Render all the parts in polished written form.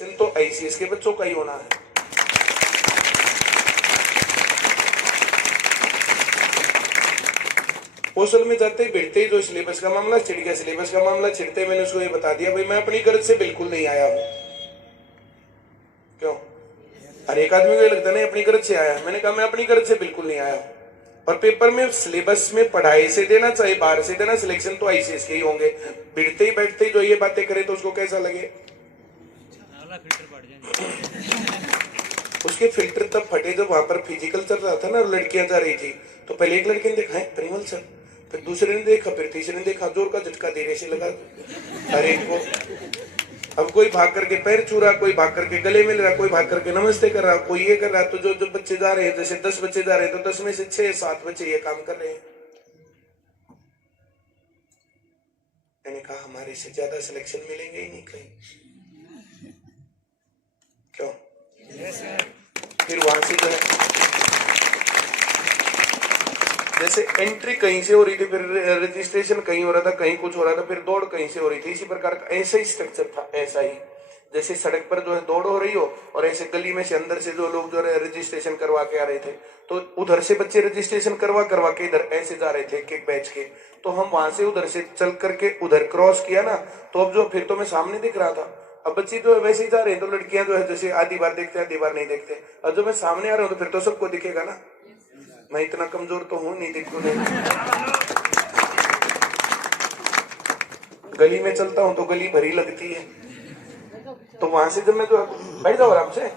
तो आईसीएस के बच्चों का ही होना है। कौशल में जाते ही बैठते ही जो सिलेबस का मामला छिड़ गया, सिलेबस का मामला छिड़ते मैंने उसको ये बता दिया भाई मैं अपनी गरज से बिल्कुल नहीं आया हूं। क्यों? हर एक आदमी को ये लगता नहीं अपनी गरज से आया है। मैंने कहा मैं अपनी गरज से बिल्कुल नहीं आया। और पेपर में सिलेबस में पढ़ाई से देना चाहे बाहर से देना, सिलेक्शन तो आईसीएस के ही होंगे। बैठते ही बैठते ही जो ये बातें करे तो उसको कैसा लगे? उसके फिल्टर तब फटे जब वहां पर फिजिकल चल रहा था ना और लड़कियां जा रही थी। तो पहले एक लड़के ने देखा है परिमल सर, फिर दूसरे ने देखा, फिर तीसरे ने देखा, जोर का झटका देने से लगा हर एक को। अब कोई भाग करके पैर छू रहा, कोई भाग करके गले मिल रहा, कोई भाग करके नमस्ते कर रहा, कोई ये कर रहा। तो जो बच्चे जा रहे हैं, जैसे 10 बच्चे जा रहे हैं तो 10 में से 6-7 बच्चे ये काम कर रहे हैं। मैंने कहा हमारे से ज्यादा सिलेक्शन मिलेंगे ही नहीं कहीं। क्यों? फिर वहां से जो है जैसे एंट्री कहीं से हो रही थी, फिर रजिस्ट्रेशन कहीं हो रहा था, कहीं कुछ हो रहा था, फिर दौड़ कहीं से हो रही थी। इसी प्रकार का ऐसा ही स्ट्रक्चर था। ऐसा ही जैसे सड़क पर जो है दौड़ हो रही हो और ऐसे गली में से अंदर से जो लोग जो है रजिस्ट्रेशन करवा के आ रहे थे, तो उधर से बच्चे रजिस्ट्रेशन करवा के इधर ऐसे जा रहे थे एक बैच के। तो हम वहां से उधर से चल करके उधर क्रॉस किया ना, तो अब जो फिर तो मैं सामने दिख रहा था। अब बच्चे जो है वैसे ही जा रहे हैं, तो लड़कियां जो है जैसे आधी बार देखते हैं आधी बार नहीं देखते। और जो मैं सामने आ रहा हूँ तो फिर तो सबको दिखेगा ना। मैं इतना कमजोर तो हूं नहीं, दिखो नहीं। गली में चलता हूं तो गली भरी लगती है। तो वहां से जब मैं तो बैठ जाओ आराम से,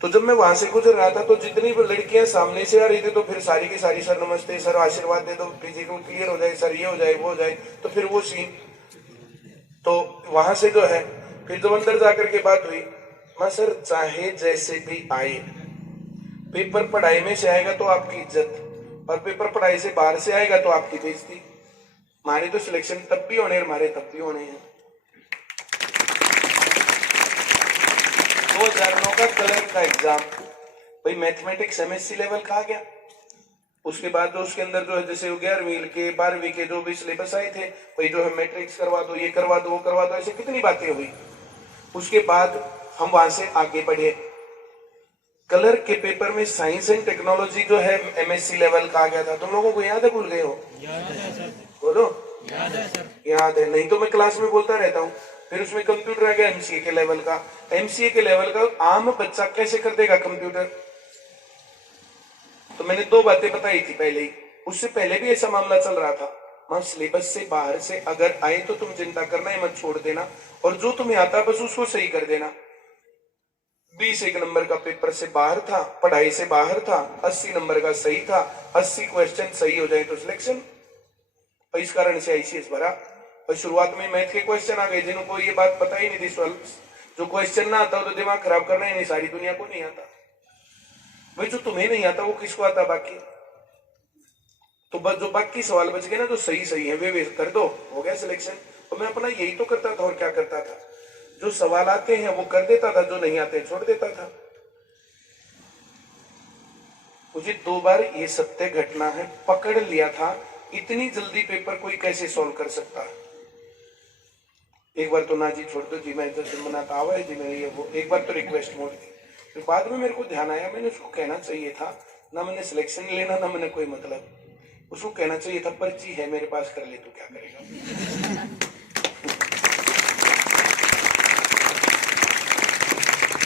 तो जब मैं वहां से गुजर रहा था तो जितनी भी लड़कियां सामने से आ रही थी तो फिर सारी की सारी सर नमस्ते, सर आशीर्वाद दे दो, फिजिकल क्लियर हो जाए, सर ये हो जाए वो हो जाए। तो फिर वो सीन, तो वहां से जो है फिर जब अंदर जाकर के बात हुई, मैं सर चाहे जैसे भी आए, पेपर पढ़ाई में से आएगा तो आपकी इज्जत और पेपर पढ़ाई से बाहर से आएगा तो आपकी बेइज्जती। हमारे तो सिलेक्शन तब भी होने, हमारे तब भी होने हैं। 2009 का कलर का एग्जाम, भाई मैथमेटिक्स एमएससी लेवल का आ गया। उसके बाद जो उसके अंदर जो है जैसे 11वीं के 12वीं के जो भी सिलेबस आए थे, भाई जो है मैट्रिक्स करवा दो, ये करवा दो, वो करवा दो, ऐसे कितनी बातें हुई। उसके बाद हम वहां से आगे बढ़े, कलर के पेपर में साइंस एंड टेक्नोलॉजी जो है एमएससी लेवल का आ गया था। तुम लोगों को याद है? भूल गए हो? याद है सर। बोलो। याद है सर। याद है? नहीं तो मैं क्लास में बोलता रहता हूँ। फिर उसमें कंप्यूटर आ गया एमसीए के लेवल का। एमसीए के लेवल का आम बच्चा कैसे कर देगा कंप्यूटर? तो मैंने 2 बातें बताई थी पहले ही। उससे पहले भी ऐसा मामला चल रहा था। मैं सिलेबस से बाहर से अगर आए तो तुम चिंता करना ही मत, छोड़ देना, और जो तुम्हें आता बस उसको सही कर देना। 20 एक नंबर का पेपर से बाहर था, पढ़ाई से बाहर था, 80 नंबर का सही था। 80 क्वेश्चन सही हो जाए तो सिलेक्शन। और इस कारण से आईसीएस भरा। और शुरुआत में मैथ के क्वेश्चन आ गए जिनको ये बात पता ही नहीं थी। जो क्वेश्चन ना आता हो तो दिमाग खराब करना ही नहीं, सारी दुनिया को नहीं आता भाई। जो तुम्हें नहीं आता वो किसको आता बाकी? तो बस जो बाकी सवाल बच गए ना जो सही सही है वे कर दो, हो गया सिलेक्शन। और मैं अपना यही तो करता था, और क्या करता था? जो सवाल आते हैं वो कर देता था, जो नहीं आते छोड़ देता था। मुझे 2 बार ये सत्य घटना है पकड़ लिया था, इतनी जल्दी पेपर कोई कैसे सॉल्व कर सकता है। एक बार तो ना जी छोड़ दो जी, मैं तो बनाता आवा है जी, मैं ये वो एक बार तो रिक्वेस्ट मोड़ दी। फिर बाद में मेरे को ध्यान आया मैंने उसको कहना चाहिए था, ना मैंने सिलेक्शन लेना ना मैंने कोई मतलब, उसको कहना चाहिए था पर्ची है मेरे पास, कर ले तो क्या करेगा।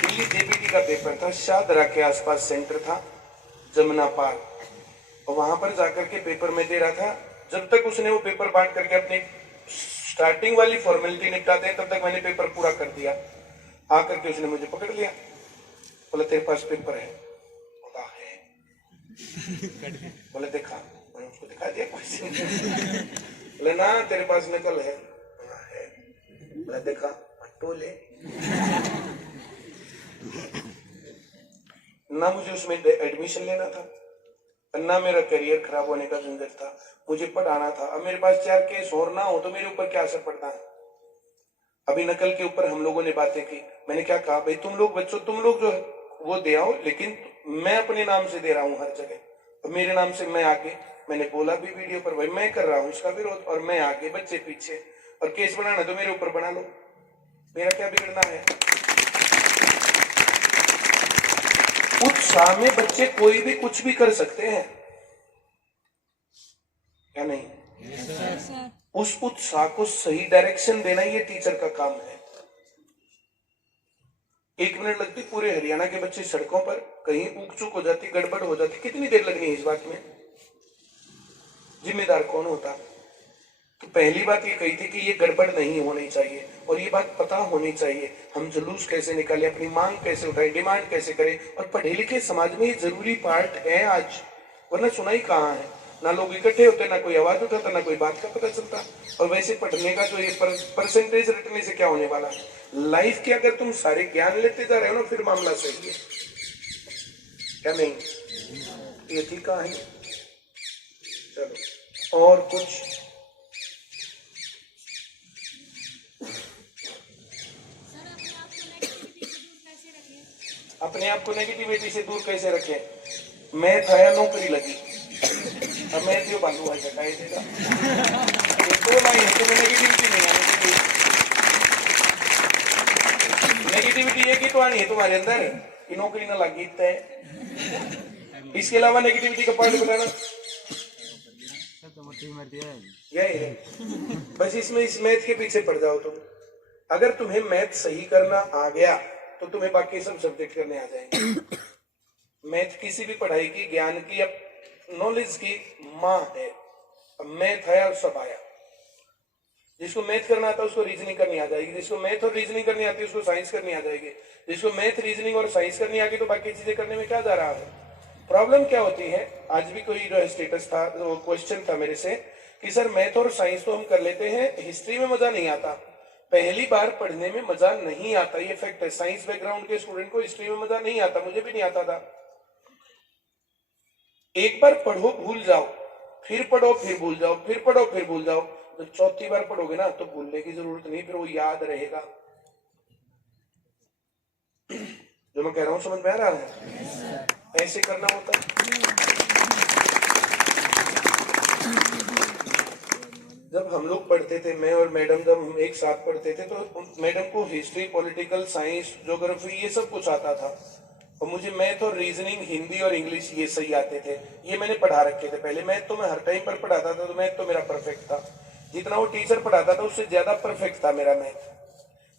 दिल्ली जेबीटी का पेपर था, शाहदरा के आसपास सेंटर था, जमुना पार, और वहां पर जाकर के पेपर में दे रहा था। जब तक उसने वो पेपर बांट करके अपनी स्टार्टिंग वाली फॉर्मेलिटी निपटाते हैं तब तक मैंने पेपर पूरा कर दिया। आकर के उसने मुझे पकड़ लिया, बोला तेरे पास पेपर है? बोला है। बोले दिखा, मैंने उसको दिखा दिया क्वेश्चन। बोले ना तेरे पास नकल है? है। बोला देखा, टोले। ना मुझे उसमें एडमिशन लेना था, ना मेरा करियर खराब होने का झंझट था, मुझे पढ़ाना था। अब मेरे पास 4 केस और ना हो तो मेरे ऊपर क्या असर पड़ता है? अभी नकल के ऊपर हम लोगों ने बातें की। मैंने क्या कहा, भाई तुम लोग बच्चों, तुम लोग जो है वो दे आओ, लेकिन मैं अपने नाम से दे रहा हूँ हर जगह, और मेरे नाम से मैं आगे, मैंने बोला भी वीडियो पर, भाई मैं कर रहा हूँ इसका विरोध और मैं आगे, बच्चे पीछे। और केस बनाना तो मेरे ऊपर बना लो, मेरा क्या बिगड़ना है। उत्साह में बच्चे कोई भी कुछ भी कर सकते हैं, क्या नहीं? उस उत्साह को सही डायरेक्शन देना ये टीचर का काम है। 1 मिनट लगती पूरे हरियाणा के बच्चे सड़कों पर, कहीं ऊक चूक हो जाती, गड़बड़ हो जाती, कितनी देर लगनी है इस बात में? जिम्मेदार कौन होता? तो पहली बात ये कही थी कि ये गड़बड़ नहीं होनी चाहिए और ये बात पता होनी चाहिए। हम जुलूस कैसे निकालें, अपनी मांग कैसे उठाएं, डिमांड कैसे करें, और पढ़े लिखे समाज में ये जरूरी पार्ट है आज, वरना सुनाई कहाँ है? ना लोग इकट्ठे होते, ना कोई आवाज उठाता, ना कोई बात का पता चलता। और वैसे पढ़ने का जो ये परसेंटेज रटने से क्या होने वाला है? लाइफ के अगर तुम सारे ज्ञान लेते जा रहे हो ना, फिर मामला सही है, क्या नहीं? ये थी कहानी। चलो और कुछ? अपने आप को नेगेटिविटी से दूर कैसे रखें? मैथ आया, नौकरी लगी, अब मैं क्यों बांधू भाई बताए देगा, ये दो लाइन है, तुम्हें नेगेटिविटी नहीं आनी चाहिए। नेगेटिविटी एक ही तो आनी है तुम्हारे अंदर कि नौकरी ना लगी है। इसके अलावा नेगेटिविटी का पॉइंट बताना यही है। बस इसमें इस मैथ के पीछे पड़ जाओ तुम। अगर तुम्हें मैथ सही करना आ गया तो तुम्हें बाकी सब सब्जेक्ट करने आ जाएंगे। मैथ किसी भी पढ़ाई की, ज्ञान की या नॉलेज की माँ है। अब मैथ आया और सब आया। जिसको मैथ करना आता है उसको रीजनिंग करनी आ जाएगी, जिसको मैथ और रीजनिंग करनी आती है उसको साइंस करनी आ जाएगी, जिसको मैथ रीजनिंग और साइंस करनी आ गई तो बाकी चीजें करने में क्या जा रहा है? प्रॉब्लम क्या होती है? आज भी कोई जो स्टेटस था, क्वेश्चन था मेरे से कि सर मैथ और साइंस तो हम कर लेते हैं, हिस्ट्री में मजा नहीं आता। पहली बार पढ़ने में मजा नहीं आता, ये फैक्ट है। साइंस बैकग्राउंड के स्टूडेंट को हिस्ट्री में मजा नहीं आता, मुझे भी नहीं आता था। एक बार पढ़ो भूल जाओ, फिर पढ़ो फिर भूल जाओ, फिर पढ़ो फिर भूल जाओ। जब चौथी बार पढ़ोगे ना तो भूलने की जरूरत नहीं, फिर वो याद रहेगा। जो मैं कह रहा हूं समझ में आ रहा है? ऐसे करना होता है। जब हम लोग पढ़ते थे, मैं और मैडम जब हम एक साथ पढ़ते थे, तो मैडम को हिस्ट्री, पॉलिटिकल साइंस, ज्योग्राफी ये सब कुछ आता था और मुझे मैथ और रीजनिंग, हिंदी और इंग्लिश ये सही आते थे। ये मैंने पढ़ा रखे थे पहले। मैथ तो मैं हर टाइम पर पढ़ाता था, तो मैथ तो मेरा परफेक्ट था। जितना वो टीचर पढ़ाता था उससे ज्यादा परफेक्ट था मेरा मैथ।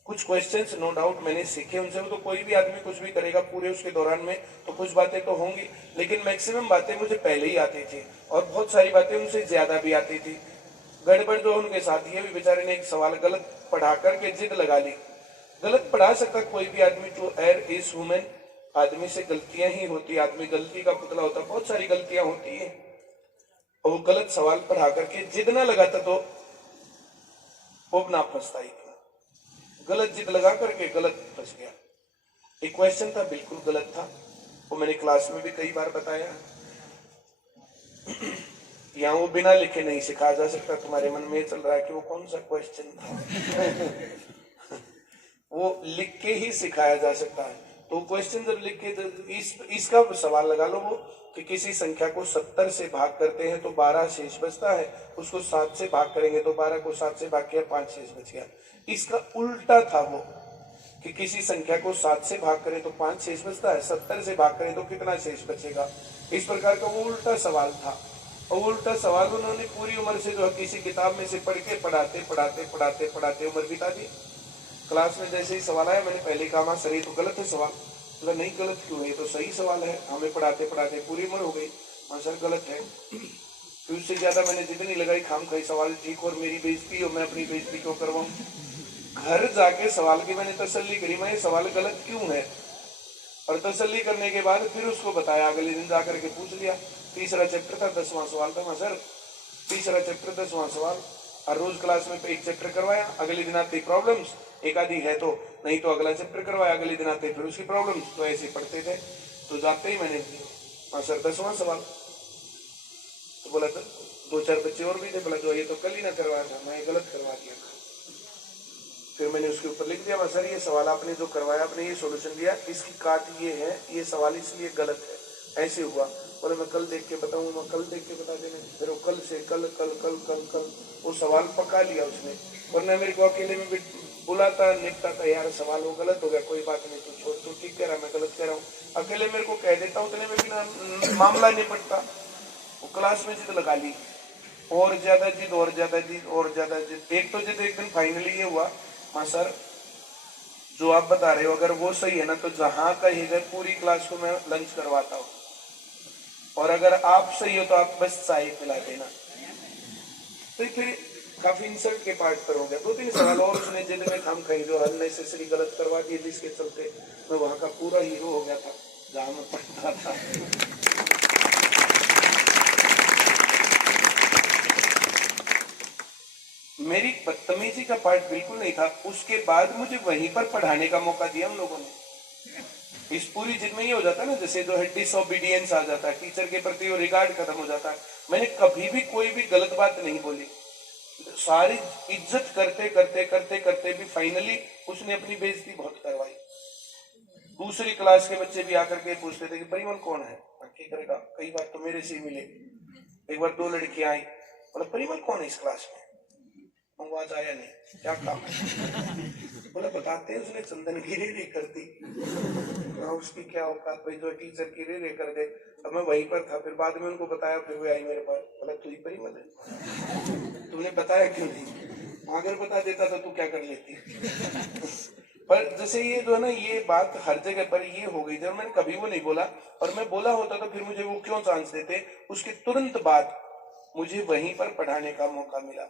कुछ क्वेश्चंस नो डाउट मैंने सीखे उनसे, तो कोई भी आदमी कुछ भी करेगा पूरे उसके दौरान में, तो कुछ बातें तो होंगी, लेकिन मैक्सिमम बातें मुझे पहले ही आती थी और बहुत सारी बातें उनसे ज्यादा भी आती थी। गड़बड़ जो उनके साथ ये भी बेचारे ने एक सवाल गलत पढ़ा करके जिद लगा ली। गलत पढ़ा सकता कोई भी आदमी, टू एयर इज ह्यूमन, आदमी से गलतियां ही होती, आदमी गलती का पुतला होता, बहुत सारी गलतियां होती है। और वो गलत सवाल पढ़ा करके जिद ना लगाता तो वो ना फंसता, इतना गलत जिद लगा करके गलत फंस गया। एक क्वेश्चन था बिल्कुल गलत था, वो मैंने क्लास में भी कई बार बताया। यहाँ वो बिना लिखे नहीं सिखाया जा सकता। तुम्हारे मन में चल रहा है कि वो कौन सा क्वेश्चन था वो लिख के ही सिखाया जा सकता है। तो क्वेश्चन जब लिख के इसका सवाल लगा लो वो कि किसी संख्या को 70 से भाग करते हैं तो 12 शेष बचता है, उसको 7 से भाग करेंगे तो 12 को 7 से भाग किया 5 शेष बच गया। इसका उल्टा था वो कि किसी संख्या को 7 से भाग करें तो 5 शेष बचता है, 70 से भाग करें तो कितना शेष बचेगा। इस प्रकार का वो उल्टा सवाल था। और उल्टा सवाल उन्होंने पूरी उम्र से जो किसी किताब में से पढ़ के पढ़ाते पढ़ाते पढ़ाते पढ़ाते उम्र बिता दी। क्लास में जैसे ही सवाल आया मैंने पहले कहा सर ये तो गलत है सवाल। तो नहीं गलत क्यों है, ये तो सही सवाल है, हमें पढ़ाते पढ़ाते पूरी उम्र हो गई। हाँ सर गलत है। फिर उससे ज्यादा मैंने जितनी लगाई खाम खाई सवाल ठीक और मेरी बेइज्जती और मैं अपनी बेइज्जती क्यों करवाऊं। घर जाके सवाल की मैंने तसल्ली करी, मैं ये सवाल गलत क्यों है, और तसल्ली करने के बाद फिर उसको बताया। अगले दिन जाकर के पूछ लिया। तीसरा चैप्टर था, 10वां सवाल था। मैं सर तीसरा चैप्टर 10वां सवाल, और रोज क्लास में एक चैप्टर करवाया। अगले दिन आती प्रॉब्लम्स, एक आधी है तो, नहीं तो अगला चैप्टर करवाया। अगले दिन आते फिर उसकी प्रॉब्लम्स। तो ऐसे पढ़ते थे। तो जाते ही मैंने हाँ सर 10वां सवाल। तो बोला था 2-4 बच्चे और भी थे, बोला जो ये तो कल ही ना करवाया था, मैं गलत करवा दिया। फिर मैंने उसके ऊपर लिख दिया सर ये सवाल आपने जो करवाया, आपने ये सॉल्यूशन दिया, इसकी काट ये है, ये सवाल इसलिए गलत है, ऐसे हुआ। बोले मैं कल देख के बताऊंगा, कल देख के बता देने। फिर वो कल से कल कल कल कल कल वो सवाल पका लिया उसने। वरना मेरे को अकेले में भी बुलाता निपटाता, यार सवाल वो गलत हो गया, कोई बात नहीं, तू छोड़, तू ठीक कह रहा, मैं गलत कह रहा हूँ। अकेले मेरे को कह देता, उतने में भी ना मामला निपटता। वो क्लास में जिद लगा ली, और ज्यादा जिद और ज्यादा जिद और ज्यादा जिद। एक तो जिद एक दिन फाइनली ये हुआ, हाँ सर जो आप बता रहे हो अगर वो सही है ना, तो जहां कहेगा पूरी क्लास को मैं लंच करवाता हूँ, और अगर आप सही हो तो आप बस चाय पिला देना। तो फिर काफी इंसल्ट के पार्ट पर हो गया। 2-3 सवाल और उसने जिद में हम कहीं जो अननेसेसरी गलत करवा दिए, जिसके चलते मैं वहां का पूरा हीरो हो गया था जहां मैं पढ़ता था। मेरी बदतमीजी का पार्ट बिल्कुल नहीं था। उसके बाद मुझे वहीं पर पढ़ाने का मौका दिया उन लोगों ने। इस पूरी जिद में ये हो जाता है ना, जैसे जो है डिसओबीडियंस आ जाता है, टीचर के प्रति वो रिगार्ड खत्म हो जाता है। मैंने कभी भी कोई भी गलत बात नहीं बोली, सारी इज्जत करते करते करते करते भी फाइनली उसने अपनी बेइज्जती बहुत करवाई। दूसरी क्लास के बच्चे भी आकर के पूछते थे कि परिमल कौन है, क्या करेगा। कई बार तो मेरे से ही मिले। एक बार 2 लड़कियां आई, बोला परिमल कौन है इस क्लास में। आज आया नहीं, क्या काम है। बोला बताते हैं, उसने चंदन की रे कर दी। उसकी क्या औकात भाई, जो टीचर की रे कर दे। अब मैं वहीं पर था, फिर बाद में उनको बताया, फिर वो आई मेरे पास, बोला तू ही परिमल है, तुमने बताया क्यों नहीं, अगर बता देता तो तू क्या कर लेती। पर जैसे ये जो है ना, ये बात हर जगह पर ये हो गई थी, और मैंने कभी वो नहीं बोला। और मैं बोला होता तो फिर मुझे वो क्यों चांस देते। उसके तुरंत बाद मुझे वहीं पर पढ़ाने का मौका मिला,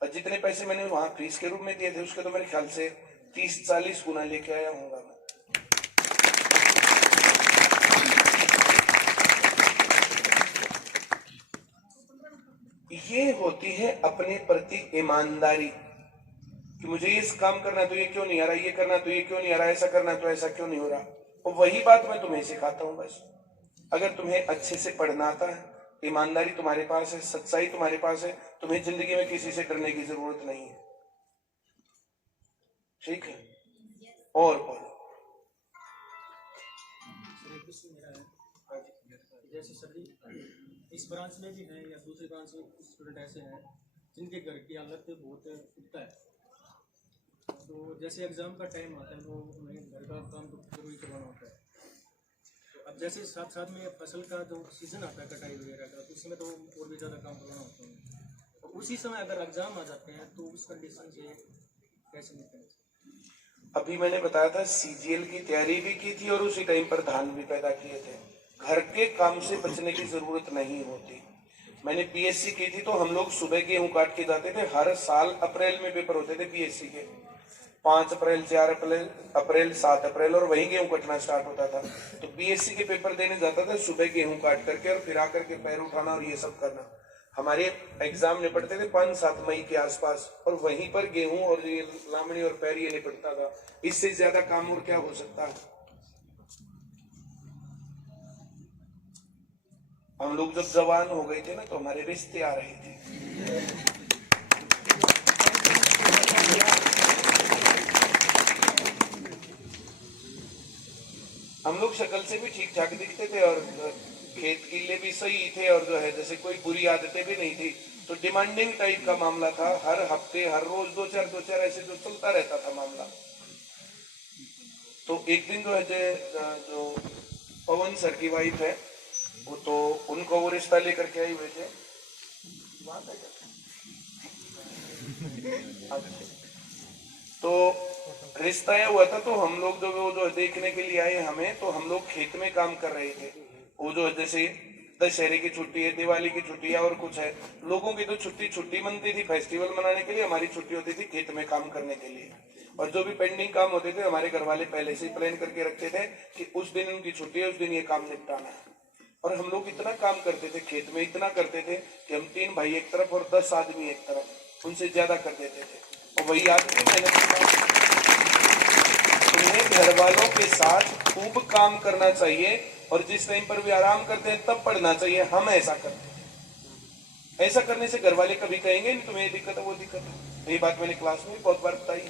और जितने पैसे मैंने वहां फीस के रूप में दिए थे, उसके तो मेरे ख्याल से 30-40 गुना लेके आया हूँ मैं। ये होती है अपने प्रति ईमानदारी, कि मुझे इस काम करना है तो ये क्यों नहीं आ रहा, ये करना तो ये क्यों नहीं आ रहा, ऐसा करना तो ऐसा क्यों नहीं हो रहा। और वही बात मैं तुम्हें सिखाता हूं बस। अगर तुम्हें अच्छे से पढ़ना आता है, ईमानदारी तुम्हारे पास है, सच्चाई तुम्हारे पास है, तुम्हें जिंदगी में किसी से डरने की जरूरत नहीं है। ठीक है, और बोलो। जैसे सभी इस ब्रांच में भी हैं या दूसरे ब्रांच में स्टूडेंट ऐसे हैं जिनके घर की हालत बहुत उगता है, तो जैसे एग्ज़ाम का टाइम आता है तो उन्हें घर का काम तो जरूरी करवाना होता है। तो अब जैसे साथ साथ में फसल का जो सीज़न आता है कटाई वगैरह का, तो उसमें तो और भी ज़्यादा काम करवाना होता है। तो उसी समय अगर एग्ज़ाम आ जाते हैं तो उस कंडीशन से कैसे निपटें। अभी मैंने बताया था सीजीएल की तैयारी भी की थी, और उसी टाइम पर धान भी पैदा किए थे। घर के काम से बचने की जरूरत नहीं होती। मैंने बीएससी की थी तो हम लोग सुबह गेहूं काट के जाते थे। हर साल अप्रैल में पेपर होते थे बीएससी के, 5 अप्रैल, 4 अप्रैल, 7 अप्रैल, और वहीं गेहूं कटना स्टार्ट होता था। तो बीएससी के पेपर देने जाता था सुबह गेहूं काट करके, और फिर आकर के पैर उठाना और ये सब करना। हमारे एग्जाम निपटते थे 5-7 मई के आसपास, और वहीं पर गेहूं और ये लामड़ी और पैर ये निपटता था। इससे ज्यादा काम और क्या हो सकता है। हम लोग जब जवान हो गए थे ना, तो हमारे रिश्ते आ रहे थे। हम लोग शक्ल से भी ठीक ठाक दिखते थे, और खेत किले भी सही थे, और जो है जैसे कोई बुरी आदतें भी नहीं थी। तो डिमांडिंग टाइप का मामला था, हर हफ्ते हर रोज 2-4 ऐसे जो चलता रहता था मामला। तो एक दिन जो है जो पवन सर की वाइफ है, वो तो उनको वो रिश्ता लेकर के आए हुए थे। तो रिश्ता यह हुआ था, तो हम लोग जो देखने के लिए आए हमें, तो हम लोग खेत में काम कर रहे थे। वो जो जैसे दशहरे की छुट्टी है, दिवाली की छुट्टी है, और कुछ है, लोगों की तो छुट्टी मनती थी फेस्टिवल मनाने के लिए, हमारी छुट्टी होती थी खेत में काम करने के लिए। और जो भी पेंडिंग काम होते थे, हमारे घर वाले पहले से ही प्लान करके रखते थे कि उस दिन उनकी छुट्टी है, उस दिन ये काम निपटाना है। और हम लोग इतना काम करते थे खेत में, इतना करते थे कि हम 3 भाई एक तरफ और 10 आदमी एक तरफ, उनसे ज्यादा कर देते थे। और वही आदमी मेहनत, उन्हें घर वालों के साथ खूब काम करना चाहिए, और जिस टाइम पर भी आराम करते हैं तब पढ़ना चाहिए। हम ऐसा करते हैं। ऐसा करने से घर वाले कभी कहेंगे नहीं तुम्हें ये दिक्कत है वो दिक्कत है। ये बात मैंने क्लास में बहुत बार बताई।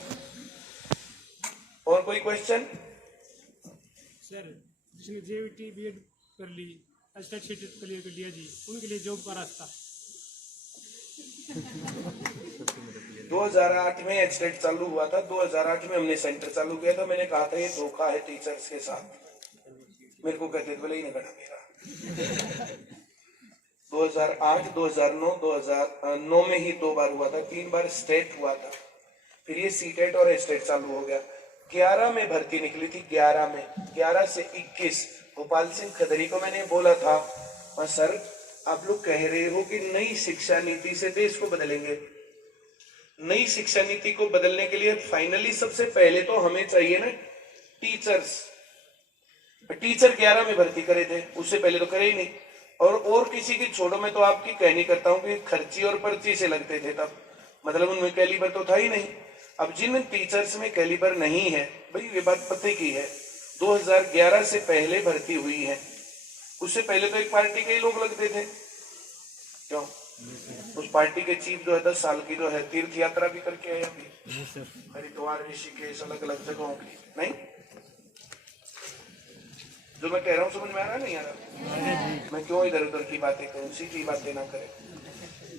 और कोई क्वेश्चन। सर जिसने जेईटी बीएड कर ली, असिस्टेंट शीट क्लियर कर लिया जी, उनके लिए जॉब का रास्ता। 2008 में एचटेट चालू हुआ था, 2008 में हमने सेंटर चालू किया था। मैंने कहा था ये धोखा है टीचर्स के साथ। मेरे को कहते थे बोले ही नहीं कटा मेरा। 2008, 2009, 2009 में ही 2 बार हुआ था, 3 बार स्टेट हुआ था, फिर ये सीटेट और एस्टेट चालू हो गया। 11 में भर्ती निकली थी, 11 में, 11 से 21 गोपाल सिंह खदरी को मैंने बोला था, सर आप लोग कह रहे हो कि नई शिक्षा नीति से देश को बदलेंगे। नई शिक्षा नीति को बदलने के लिए फाइनली सबसे पहले तो हमें चाहिए ना टीचर्स। टीचर 11 में भर्ती करे थे, उससे पहले तो करे ही नहीं। और किसी की छोड़ो, मैं तो आपकी कहनी करता हूं कि खर्ची और पर्ची से लगते थे तब, मतलब उनमें कैलिबर तो था ही नहीं। अब जिन टीचर्स में कैलिबर नहीं है, भाई ये बात पते की है, 2011 से पहले भर्ती हुई है, उससे पहले तो एक पार्टी के ही लोग लगते थे। क्यों? उस पार्टी के चीफ जो है 10 साल की जो है तीर्थ यात्रा भी करके आए अभी, हरिद्वार, ऋषिकेश, अलग अलग जगहों की। नहीं, जो मैं कह रहा हूँ समझ में आ रहा नहीं आ रहा? मैं क्यों इधर उधर की बातें करूं, सीधी बातें ना करें।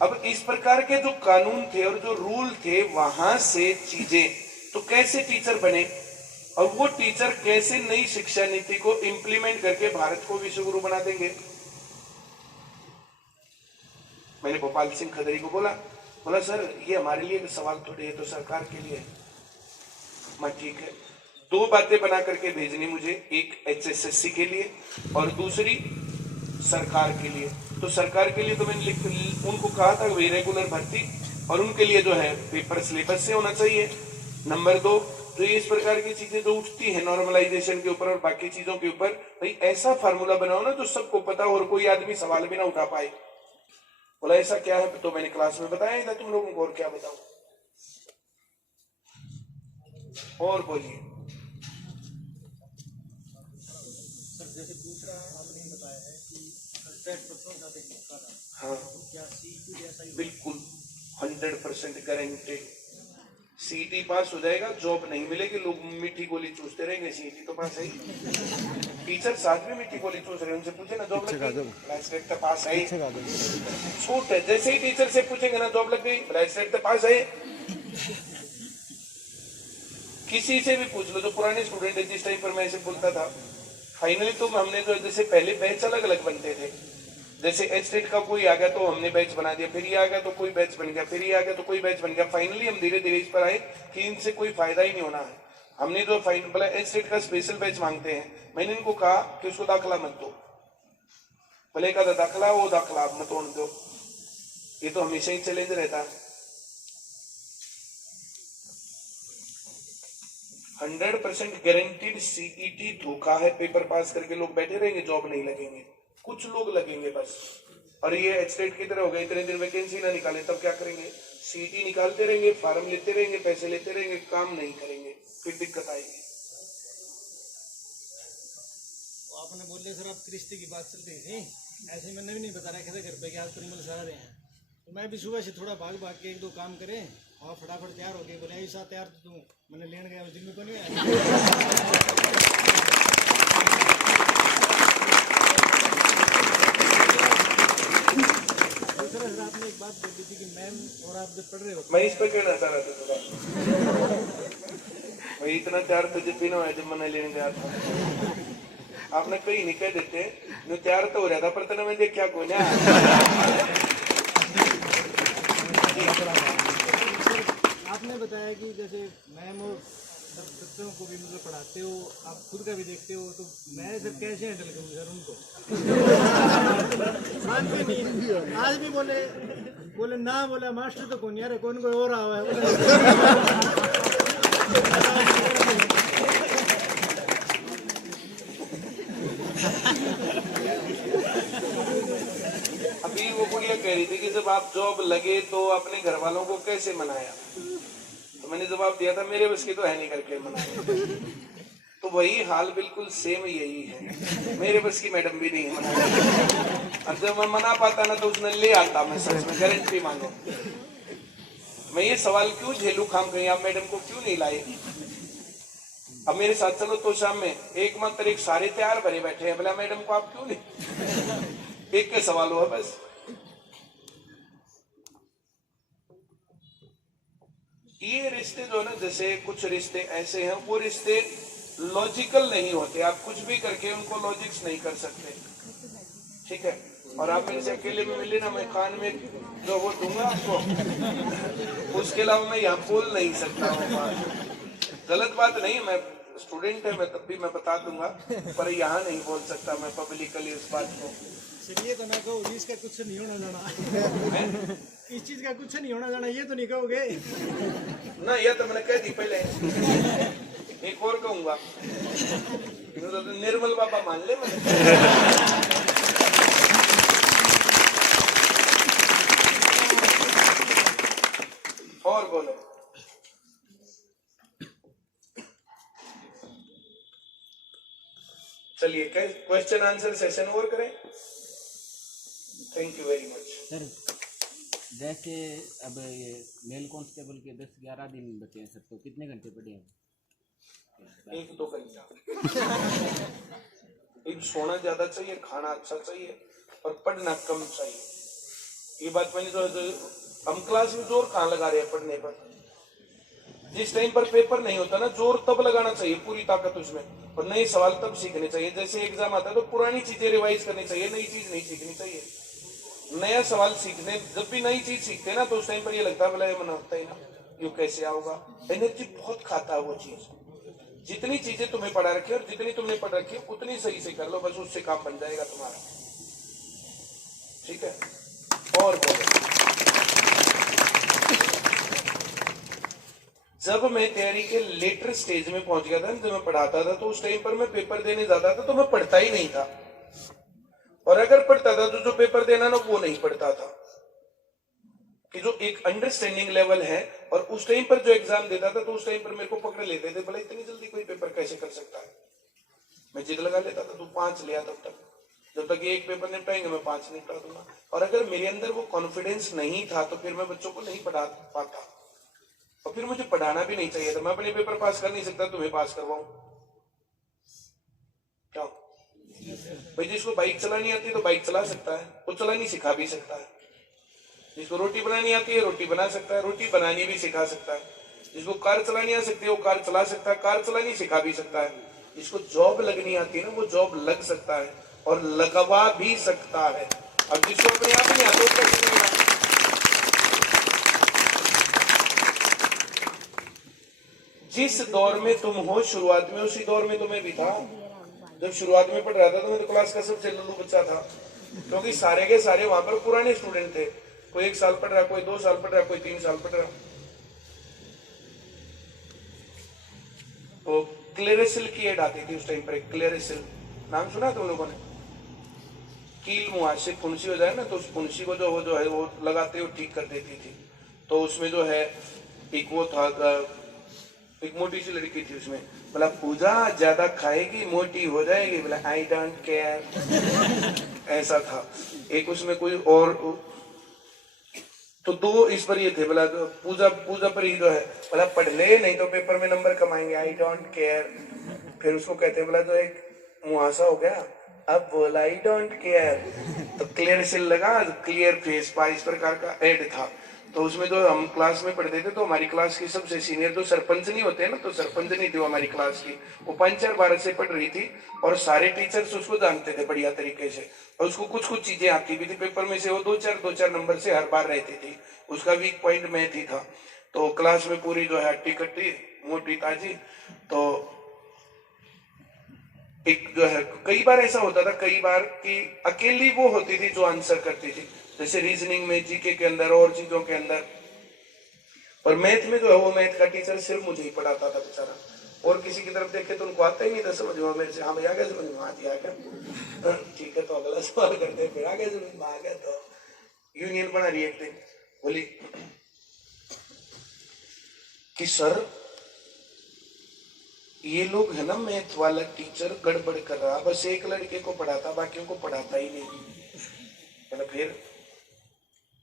अब इस प्रकार के जो कानून थे और जो रूल थे, वहां से चीजें तो कैसे टीचर बने और वो टीचर कैसे नई शिक्षा नीति को इंप्लीमेंट करके भारत को विश्व गुरु बना देंगे। मैंने गोपाल सिंह खदरी को बोला सर ये हमारे लिए सवाल थोड़ी है, तो सरकार के लिए। मैं ठीक है, 2 बातें बना करके भेजनी मुझे, एक HSSC के लिए और दूसरी सरकार के लिए। तो सरकार के लिए तो मैंने उनको कहा था वे रेगुलर भर्ती, और उनके लिए जो है पेपर सिलेबस से होना चाहिए। नंबर 2, तो ये इस प्रकार की चीजें जो उठती है नॉर्मलाइजेशन के ऊपर और बाकी चीजों के ऊपर, भाई ऐसा फार्मूला बनाओ ना जो सबको पता हो और कोई आदमी सवाल भी ना उठा पाए। बोला ऐसा क्या है? तो मैंने क्लास में बताया था तुम लोगों को, और क्या बताऊं। और बोलिए। सर जैसे दूसरा आपने बताया है कि 100% हाँ क्या सीईटी जैसा ही? बिल्कुल 100% गारंटेड। सीईटी पास हो जाएगा, जॉब नहीं मिलेगी, लोग मीठी गोली चूसते रहेंगे। सीईटी तो पास है ही, टीचर साथ में मीठी गोली चूस रहे, उनसे पूछे ना जॉब लग गई, तो पास है, छूट है। जैसे ही टीचर से पूछेंगे ना जॉब लग गई, तो पास है। किसी से भी पूछ लो, जो पुराने स्टूडेंट है जिस टाइम पर मैं ऐसे बोलता था, फाइनली तो हमने जो जैसे पहले बैच अलग अलग बनते थे, जैसे एचटेट का कोई आ गया तो हमने बैच बना दिया, फिर ये आ गया तो कोई बैच बन गया, फिर ये आ गया तो कोई बैच बन गया। फाइनली हम धीरे धीरे इस पर आए कि इनसे कोई फायदा ही नहीं होना है। हमने जो फाइनल बोला एचटेट का स्पेशल बैच मांगते हैं, मैंने इनको कहा कि उसको दाखला मत दो, भले का दाखला वो दाखला आप मत दो, ये तो हमेशा ही चैलेंज रहता है। 100% गारंटीड सीईटी धोखा है। पेपर पास करके लोग बैठे रहेंगे, जॉब नहीं लगेंगे, कुछ लोग लगेंगे बस। और ये एचटेट की तरह हो गए, इतने दिन वैकेंसी ना निकालें तब क्या करेंगे? सीईटी निकालते रहेंगे, फार्म लेते रहेंगे, पैसे लेते रहेंगे, काम नहीं करेंगे, फिर दिक्कत आएगी। आपने बोले सर आप रिश्ते की बात चल रही थी, ऐसे मैंने भी नहीं बता रहा घर पे कि आज परिमल सर आ रहे हैं, तो मैं भी सुबह से थोड़ा भाग भाग के 1-2 काम करें और फटाफट तैयार हो गए। बोले ऐसा तैयार तो तू मैंने लेने गया उस दिन में को नहीं आया। आपने एक बात बोली थी कि मैम और आप जब पढ़ रहे हो, मैं इस पर कहना चाह रहा था थोड़ा, मैं इतना तैयार तो जब भी ना हुआ जब मैंने लेने गया था। आपने कहीं नहीं कह देते जो तैयार तो हो जाता, पर तो मैं देख क्या कोई ना। आपने बताया कि जैसे मैम और सब बच्चों को भी मतलब पढ़ाते हो, आप खुद का भी देखते हो, तो मैं सर कैसे हैंडल करूँ सर उनको? मानते नहीं, आज भी बोले ना, बोला मास्टर तो कौन यार, कौन कोई और आवा है। अभी वो गुड़िया कह रही थी कि जब आप जॉब लगे तो अपने घर वालों को कैसे मनाया, तो मैंने जवाब दिया था मेरे बस की तो है नहीं करके मनाया। तो वही हाल बिल्कुल सेम यही है, मेरे बस की मैडम भी नहीं मना, और जब मैं मना पाता ना तो उसने ले आता, मैं सच में गारंटी मानो। मैं ये सवाल क्यों झेलू खाम कहीं, आप मैडम को क्यों नहीं लाए? अब मेरे साथ चलो तो शाम में एक मात्र एक सारे तैयार भरे बैठे हैं, बोला मैडम को आप क्यों नहीं? एक के सवाल हुआ बस। ये रिश्ते जो है ना, जैसे कुछ रिश्ते ऐसे हैं, वो रिश्ते लॉजिकल नहीं होते, आप कुछ भी करके उनको लॉजिक्स नहीं कर सकते, ठीक है। और आप मेरे से अकेले में मिले ना, मैं कान में जो वो दूंगा आपको, उसके अलावा मैं यहाँ बोल नहीं सकता हूँ बात। गलत बात नहीं, मैं स्टूडेंट है, मैं तब भी मैं बता दूंगा, पर यहाँ नहीं बोल सकता मैं पब्लिकली इस बात को। ये तो मैं कहूँ इसका कुछ नहीं होना जाना, इस चीज का कुछ नहीं होना जाना, ये तो नहीं कहोगे ना? ये तो मैंने कह दी पहले, एक और कहूंगा, तो निर्मल बाबा मान ले मैंने। और बोलो। चलिए क्वेश्चन आंसर सेशन और करें। Thank you very much. Sir जैसे अब ये मेल कांस्टेबल के 10-11 दिन बचे हैं सर, तो कितने घंटे पढ़े हैं? 1-2 घंटा। एक सोना ज्यादा चाहिए, खाना अच्छा चाहिए और पढ़ना कम चाहिए। ये बात मैंने तो हम क्लास में जोर कहाँ लगा रहे हैं पढ़ने पर। जिस टाइम पर पेपर नहीं होता ना, जोर तब लगाना चाहिए पूरी ताकत उसमें, और नए सवाल तब सीखने चाहिए। जैसे एग्जाम आता है तो पुरानी चीजें रिवाइज करनी चाहिए, नई चीज नहीं सीखनी चाहिए। नया सवाल सीखने, जब भी नई चीज सीखते ना, तो उस टाइम पर ये लगता है बोला ये मन होता ही ना, यू कैसे आओगा। एनर्जी बहुत खाता है वो चीज। जितनी चीजें तुम्हें पढ़ा रखी है और जितनी तुमने पढ़ रखी है उतनी सही से कर लो, बस उससे काम बन जाएगा तुम्हारा, ठीक है। और बोलो। जब मैं तैयारी के लेटर स्टेज में पहुंच गया था, जब मैं पढ़ाता था, तो उस टाइम पर मैं पेपर देने जाता था तो मैं पढ़ता ही नहीं था, और अगर पढ़ता था तो जो पेपर देना ना वो नहीं पढ़ता था। कि जो एक अंडरस्टैंडिंग लेवल है, और उस टाइम पर जो एग्जाम देता था तो उस टाइम पर मेरे को पकड़ लेते थे, बोले इतनी जल्दी कोई पेपर कैसे कर सकता है। मैं जिद लगा लेता था, तू 5 लिया तब तक, जब तक ये एक पेपर निपटाएंगे मैं 5 निपटा दूंगा। और अगर मेरे अंदर वो कॉन्फिडेंस नहीं था तो फिर मैं बच्चों को नहीं पढ़ा पाता, और फिर मुझे पढ़ाना भी नहीं चाहिए था। मैं अपने पेपर पास कर नहीं सकता, तुम्हें पास करवाऊं क्या भाई? जिसको बाइक चलानी आती है तो बाइक चला सकता है, वो चलानी सिखा भी सकता है। जिसको रोटी बनानी आती है रोटी बना सकता है, रोटी बनानी भी सिखा सकता है। जिसको कार चलानी आ सकती है वो कार चला सकता है, कार चलानी सिखा भी सकता है। जिसको जॉब लगनी आती है ना, वो जॉब लग सकता है और लगवा भी सकता है। अब जिसको अपने आप नहीं आता उसका कितना। जिस दौर में तुम हो शुरुआत में, उसी दौर में तुम्हें भी था। जब शुरुआत में पढ़ रहा था तो मैं तो क्लास का सबसे लल्लू बच्चा था, क्योंकि सारे के सारे वहां पर पुराने स्टूडेंट थे। कोई 1 साल पढ़ रहा, कोई 2 साल पढ़ रहा, कोई 3 साल पढ़ रहा। तो क्लेरेसिल की एड आती थी उस टाइम पर। क्लेरेसिल नाम सुना तुम लोगों ने? कील मुंह से फुंसी हो जाए ना, तो उस फुंसी को जो है वो लगाते हुए ठीक कर देती थी। तो उसमें जो है एक वो था, एक मोटी सी लड़की थी, उसमें बोला पूजा ज्यादा खाएगी मोटी हो जाएगी, बोला आई डोंट केयर, ऐसा था। एक उसमें कोई और, तो 2 इस पर ये थे, बोला पूजा पर ही जो है, बोला पढ़ ले नहीं तो पेपर में नंबर कमाएंगे, आई डोंट केयर। फिर उसको कहते हैं, बोला जो एक मुहासा हो गया, अब बोला आई डोंट केयर। तो क्लियर सिल लगा, क्लियर फेस पा, इस प्रकार का एड था। तो उसमें जो हम क्लास में पढ़ते थे, तो हमारी क्लास की सबसे सीनियर जो सरपंच नहीं होते हैं ना, तो सरपंच नहीं थी वो हमारी क्लास की, वो 5-4 भारत से पढ़ रही थी, और सारे टीचर्स उसको जानते थे बढ़िया तरीके से, और उसको कुछ चीजें आती भी थी पेपर में से। वो 2-4 नंबर से हर बार रहती थी। उसका वीक पॉइंट मैथ ही था। तो क्लास में पूरी जो है हट्टी कट्टी मोटी ताजी। तो एक जो है, कई बार ऐसा होता था, कई बार कि अकेली वो होती थी जो आंसर करती थी, जैसे रीजनिंग में, जीके के अंदर और चीजों के अंदर। और मैथ में जो है वो मैथ का टीचर सिर्फ मुझे ही पढ़ाता था बेचारा, और किसी की तरफ देखे तो उनको आता ही नहीं था समझ में। मेरे से हाँ भैया आ गया समझ में, हाँ जी आ गया, ठीक है तो अगला सवाल करते हैं, फिर आ गया समझ में, आ गया। तो यूनियन बना रही एक दिन, बोली कि सर ये लोग है ना, मैथ वाला टीचर गड़बड़ कर रहा, बस एक लड़के को पढ़ाता, बाकियों को पढ़ाता ही नहीं। बोला फिर?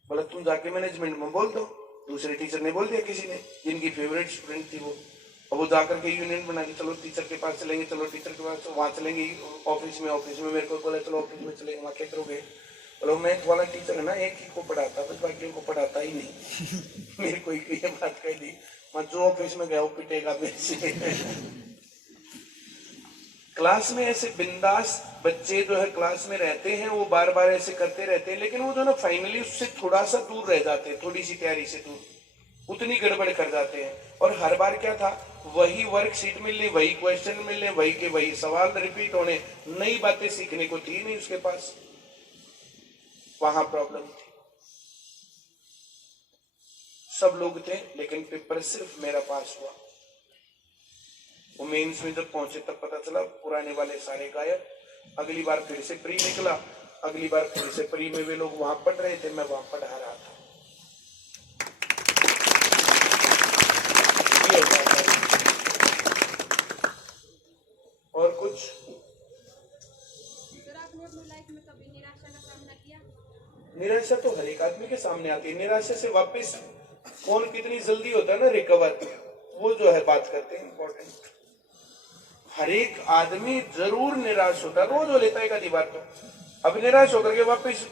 बोला तुम जाके मैनेजमेंट में बोल दो। दूसरे टीचर ने बोल दिया, किसी ने, जिनकी फेवरेट स्टूडेंट थी वो। अब वो जाकर के यूनियन बना के, चलो टीचर के पास चलेंगे, चलो टीचर के पास, वहां चलेंगे ऑफिस में मेरे को बोला चलो ऑफिस में चलेंगे, वहां क्या करोगे? बोलो मैथ वाला टीचर है ना, एक ही को पढ़ाता, बस बाकियों को पढ़ाता ही नहीं। मेरे को ये बात कही दी। मैं जो ऑफिस में गया वो पिटेगा मेरे से। क्लास में ऐसे बिंदास बच्चे जो है क्लास में रहते हैं, वो बार बार ऐसे करते रहते हैं, लेकिन वो जो ना फाइनली उससे थोड़ा सा दूर रह जाते हैं, थोड़ी सी तैयारी से दूर, उतनी गड़बड़ कर जाते हैं। और हर बार क्या था, वही वर्कशीट मिलने, वही क्वेश्चन मिलने, वही के वही सवाल रिपीट होने, नई बातें सीखने को थी नहीं उसके पास। वहां प्रॉब्लम थी। सब लोग थे लेकिन पेपर सिर्फ मेरा पास हुआ। वो मेंस में जब पहुंचे तब पता चला पुराने वाले सारे गायब। अगली बार फिर से प्री निकला, अगली बार फिर से प्री में वे लोग वहां पढ़ रहे थे, मैं वहां पढ़ा रहा था। ये होता है। और कुछ सर, आपने अपनी लाइफ में कभी निराशा का सामना किया? निराशा तो हर एक आदमी के सामने आती है। निराशा से वापस कौन कितनी जल्दी होता है ना रिकवर, वो जो है बात करते हैं इंपॉर्टेंट। हर एक आदमी जरूर निराश होता है, रोज हो लेता है आधी बार तो। अब निराश होकर के वापस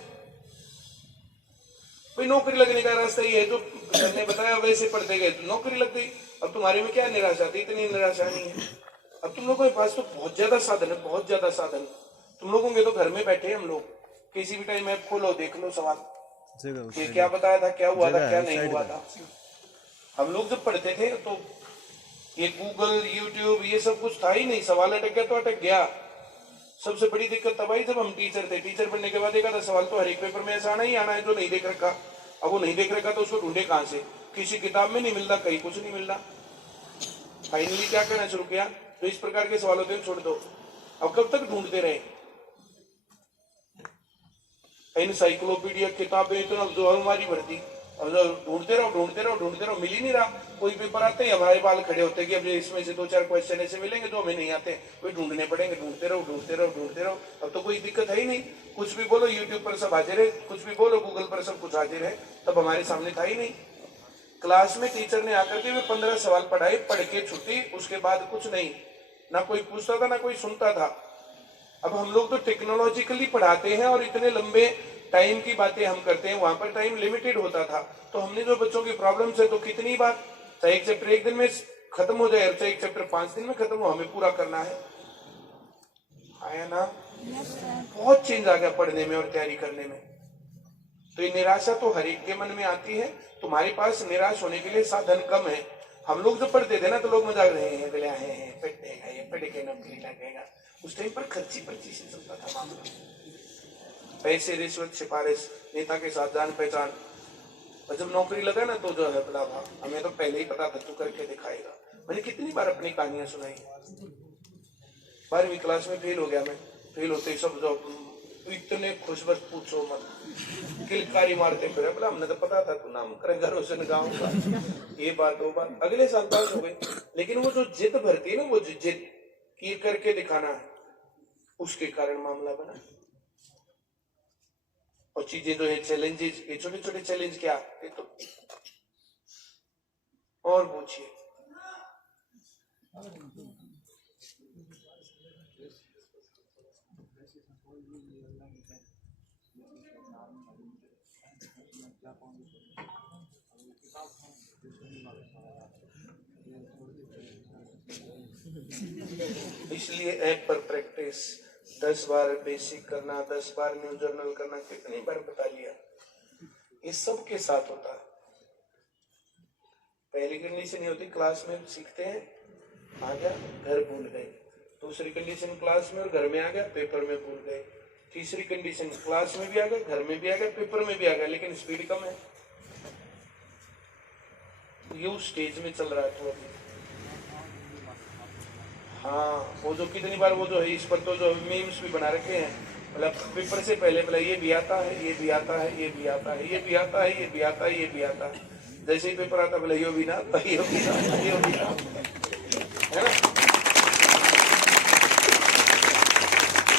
कोई नौकरी लगने का रास्ता ये है, जो सर ने बताया वैसे पढ़ते गए तो नौकरी लग गई। अब तुम्हारे में क्या निराशा थी? इतनी निराशा नहीं है। अब तुम लोगों के पास तो बहुत ज्यादा साधन है, बहुत ज्यादा साधन। तुम लोगों के तो घर में बैठे हम लोग, किसी भी टाइम ऐप खोलो, देख लो सवाल कि क्या बताया था, क्या हुआ था, क्या नहीं हुआ था। हम लोग जब पढ़ते थे तो ये गूगल, यूट्यूब, ये सब कुछ था ही नहीं। सवाल अटक गया तो अटक गया। सबसे बड़ी दिक्कत तब आई जब हम टीचर थे। टीचर बनने के बाद एक आधा सवाल तो हर एक पेपर में ऐसा आना ही आना है जो नहीं देख रखा। अब वो नहीं देख रखा तो उसको ढूंढे कहां से? किसी किताब में नहीं मिलता, कहीं कुछ नहीं मिलता। फाइनली क्या करना शुरू किया, तो इस प्रकार के सवाल होते हैं छोड़ दो। अब कब तक ढूंढते रहे? एनसाइक्लोपीडिया किताबें इतना जो हमारी भरती, अब ढूंढते रहो, मिल ही नहीं रहा। कोई पेपर आते हैं हमारे बाल खड़े होते हैं कि अब इसमें से 2-4 क्वेश्चन ऐसे मिलेंगे जो हमें नहीं आते, कोई ढूंढने पड़ेंगे। ढूंढते रहो। अब तो कोई दिक्कत है ही नहीं। कुछ भी बोलो यूट्यूब पर सब हाजिर है, कुछ भी बोलो गूगल पर सब कुछ हाजिर है। तब हमारे सामने था ही नहीं। क्लास में टीचर ने आकर के वे 15 सवाल पढ़ाए, पढ़ के छुट्टी, उसके बाद कुछ नहीं। ना कोई पूछता था ना कोई सुनता था। अब हम लोग तो टेक्नोलॉजिकली पढ़ाते हैं और इतने लंबे टाइम की बातें हम करते हैं, वहां पर टाइम लिमिटेड होता था। तो हमने जो बच्चों की प्रॉब्लम्स है तो कितनी बार, चाहे एक चैप्टर एक दिन में खत्म हो जाए, चाहे एक चैप्टर 5 दिन में खत्म हो, हमें पूरा करना है। आया ना? बहुत चेंज आ गया पढ़ने में और तैयारी करने में। तो ये निराशा तो हर एक के मन में आती है। तुम्हारे पास निराश होने के लिए साधन कम है। हम लोग जब पढ़ते थे ना तो लोग मजाक रहे हैं, बोले हैं पढ़ेगा ये, पढ़ के नौकरी लगेगा। उस टाइम पर खर्ची पर्ची से चलता था मामला। पैसे, रिश्वत, सिफारिश, नेता के साथ जान पहचान। और जब नौकरी लगा ना तो जो है बड़ा भाग, हमें तो पहले ही पता था तू करके दिखाएगा। मैंने कितनी बार अपनी कहानियां सुनाई। 12वीं क्लास में फेल हो गया मैं। फेल होते ही सब जो इतने खुश, बस पूछो मत, किलकारी मारते फिर। बोला हमने तो पता था तू नाम करेगा रोशन गाँव का। ये बात वो बात, अगले साल पास हो गई। लेकिन वो जो जिद भरती है ना, वो जिद की करके दिखाना है, उसके कारण मामला बना। और चीजें जो है चैलेंजेस, ये छोटे छोटे चैलेंज क्या है तो और पूछिए। इसलिए ऐप पर प्रैक्टिस 10 बार बेसिक करना, 10 बार न्यू जर्नल करना, कितनी बार बता लिया। ये सब के साथ होता है। पहली कंडीशन ये होती, क्लास में सीखते हैं, आ गया, घर भूल गए। दूसरी कंडीशन, क्लास में और घर में आ गया, पेपर में भूल गए। तीसरी कंडीशन, क्लास में भी आ गया, घर में भी आ गया, पेपर में भी आ गया, लेकिन स्पीड कम है। ये उस स्टेज में चल रहा है तो अभी। हाँ, वो जो कितनी बार वो जो है इस पर तो जो मीम्स भी बना रखे हैं, मतलब पेपर से पहले बोला ये भी आता है, ये भी आता है, ये भी आता है, ये भी आता है, ये भी आता है, ये भी आता है। जैसे ही पेपर आता बोला यो भी ना, यो भी ना, यो भी ना, है ना?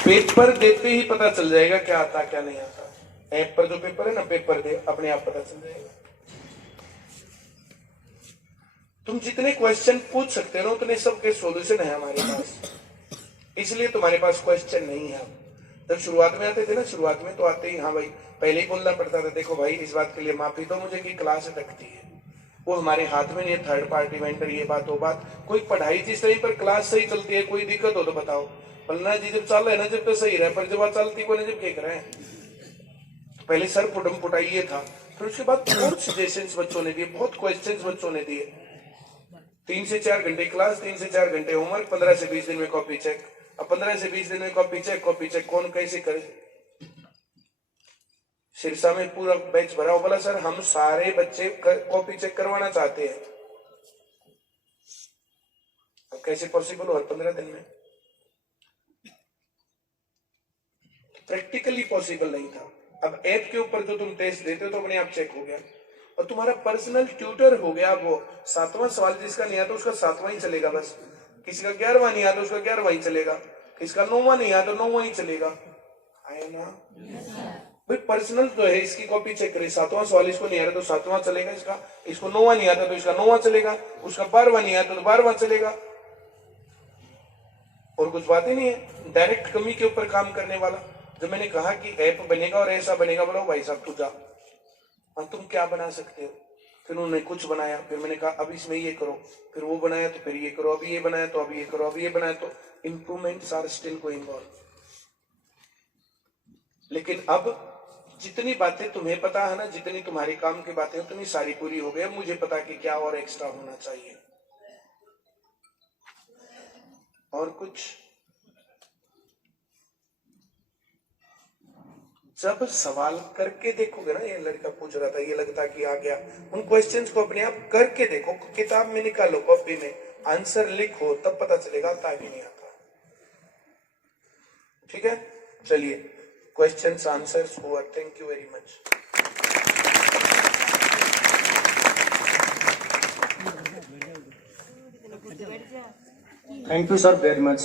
पेपर देते ही पता चल जाएगा क्या आता क्या नहीं आता। ऐप पर जो पेपर है ना, पेपर दे, अपने आप पता चल जाएगा। तुम जितने क्वेश्चन पूछ सकते हो उतने सबके सॉल्यूशन है हमारे पास। इसलिए तुम्हारे पास क्वेश्चन नहीं है। जब शुरुआत में आते थे ना, शुरुआत में तो आते ही हाँ भाई, पहले ही बोलना पड़ता था, देखो भाई इस बात के लिए माफी दो मुझे कि क्लास अटकती है। वो हमारे हाथ में नहीं है, थर्ड पार्टी वेंडर, ये बात वो बात। कोई पढ़ाई जिस टाइम पर क्लास सही चलती है, कोई दिक्कत हो तो बताओ। पन्ना जी जब चल रहा है ना, जब तो सही रहा, पर जब बात चलती को जब फेंक रहे हैं। पहले सर पुटम पुटाई ये था, फिर उसके बाद बहुत सजेशंस बच्चों ने दिए, बहुत क्वेश्चंस बच्चों ने दिए। 3 से 4 घंटे क्लास, 3 से 4 घंटे होमवर्क, 15 से 20 दिन में कॉपी चेक। अब 15 से 20 दिन में कॉपी चेक कौन कैसे करे? सिरसा में पूरा बैच भरा हो, बोला सर हम सारे बच्चे कॉपी चेक करवाना चाहते हैं। अब कैसे पॉसिबल हो 15 दिन में? प्रैक्टिकली पॉसिबल नहीं था। अब ऐप के ऊपर जो तुम टेस्ट देते हो तो अपने आप चेक हो गया, और तुम्हारा पर्सनल ट्यूटर हो गया। वो 7वां सवाल जिसका नहीं आता उसका 7वां ही चलेगा बस, किसी का 11वां नहीं आता उसका 11वां ही चलेगा, किसका 9वां नहीं आता 9वां ही चलेगा। आया ना? भाई पर्सनल तो है, इसकी कॉपी चेक करे, 7वां सवाल इसको नहीं आता तो 7वां चलेगा, इसको 9वां नहीं आता तो इसका 9वां चलेगा, उसका 12वां नहीं आता तो 12वां चलेगा। और कुछ बात ही नहीं है, डायरेक्ट कमी के ऊपर काम करने वाला। जब मैंने कहा कि ऐप बनेगा और ऐसा बनेगा, बोला भाई साहब तू जा, और तुम क्या बना सकते हो? फिर उन्होंने कुछ बनाया, फिर मैंने कहा अब इसमें ये करो, फिर वो बनाया तो फिर ये करो, अभी ये बनाया तो अभी ये करो, अभी ये बनाया तो improvements are still going on. लेकिन अब जितनी बातें तुम्हें पता है ना, जितनी तुम्हारे काम की बातें उतनी सारी पूरी हो गई। अब मुझे पता कि क्या और एक्स्ट्रा होना चाहिए। और कुछ जब सवाल करके देखोगे ना, ये लड़का पूछ रहा था, ये लगता कि आ गया, उन क्वेश्चंस को अपने आप करके देखो, किताब में निकालो, कॉपी में आंसर लिखो, तब पता चलेगा आता कि नहीं आता। ठीक है, चलिए questions answers over. Thank you very much. Thank you, sir, very much.